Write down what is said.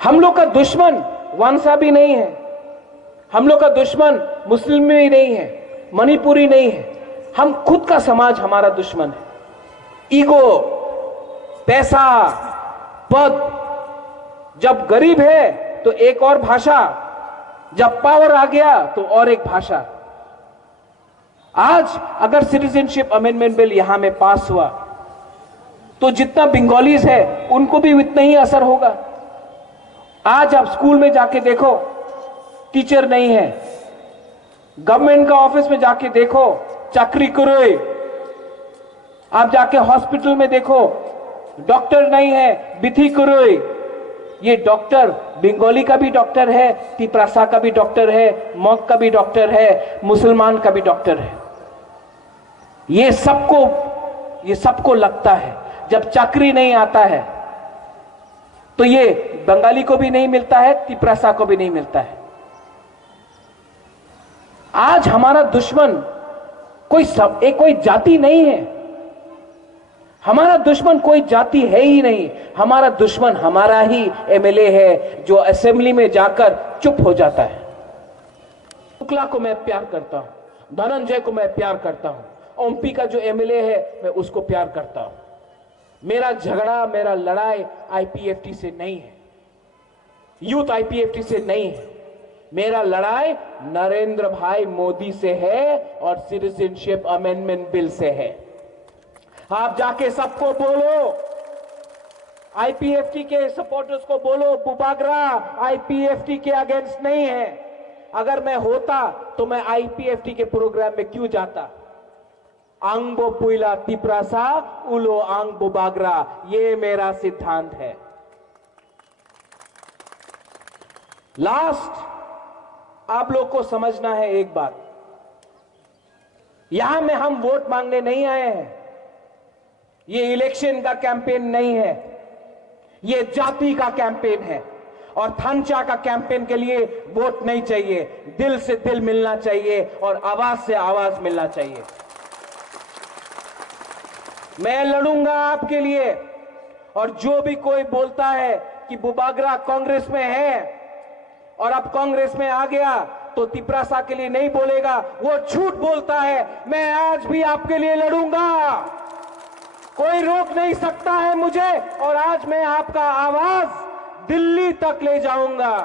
हम लोग का दुश्मन वंशा भी नहीं है, हम लोग का दुश्मन मुस्लिम भी नहीं है, मणिपुरी नहीं है, हम खुद का समाज हमारा दुश्मन है। ईगो, पैसा, पद, जब गरीब है तो एक और भाषा, जब पावर आ गया तो और एक भाषा। आज अगर सिटीजनशिप अमेंडमेंट बिल यहां में पास हुआ तो जितना बंगालीज है उनको भी उतना ही असर होगा। आज आप स्कूल में जाके देखो, टीचर नहीं है, गवर्नमेंट का ऑफिस में जाके देखो, चाकरी करोए, आप जाके हॉस्पिटल में देखो, डॉक्टर नहीं है, बिथी करोए। ये डॉक्टर बंगाली का भी डॉक्टर है, तिपरासा का भी डॉक्टर है, मौक का भी डॉक्टर है, मुसलमान का भी डॉक्टर है। ये सबको लगता है जब चाकरी नहीं आता है तो ये बंगाली को भी नहीं मिलता है, तिपरासा को भी नहीं मिलता है। आज हमारा दुश्मन कोई जाति नहीं है, हमारा दुश्मन कोई जाति है ही नहीं। हमारा दुश्मन हमारा ही एमएलए है जो असेंबली में जाकर चुप हो जाता है। शुक्ला को मैं प्यार करता हूं, धनंजय को मैं प्यार करता हूं, ओमपी का जो एमएलए है मैं उसको प्यार करता हूं। मेरा झगड़ा, मेरा लड़ाई आईपीएफटी से नहीं है, यूथ आईपीएफटी से नहीं है। मेरा लड़ाई नरेंद्र भाई मोदी से है और सिटीजनशिप अमेंडमेंट बिल से है। आप जाके सबको बोलो, आईपीएफटी के सपोर्टर्स को बोलो, बुबागरा आईपीएफटी के अगेंस्ट नहीं है। अगर मैं होता तो मैं आईपीएफटी के प्रोग्राम में क्यों जाता। आंगबो पुइला तिपरासा उलो आंग बुबागरा, ये मेरा सिद्धांत है। लास्ट आप लोग को समझना है एक बात, यहां में हम वोट मांगने नहीं आए हैं। ये इलेक्शन का कैंपेन नहीं है, ये जाति का कैंपेन है। और थानचा का कैंपेन के लिए वोट नहीं चाहिए, दिल से दिल मिलना चाहिए और आवाज से आवाज मिलना चाहिए। मैं लड़ूंगा आपके लिए। और जो भी कोई बोलता है कि बुबागरा कांग्रेस में है और अब कांग्रेस में आ गया तो तिपरासा के लिए नहीं बोलेगा, वो झूठ बोलता है। मैं आज भी आपके लिए लड़ूंगा, कोई रोक नहीं सकता है मुझे। और आज मैं आपका आवाज दिल्ली तक ले जाऊंगा।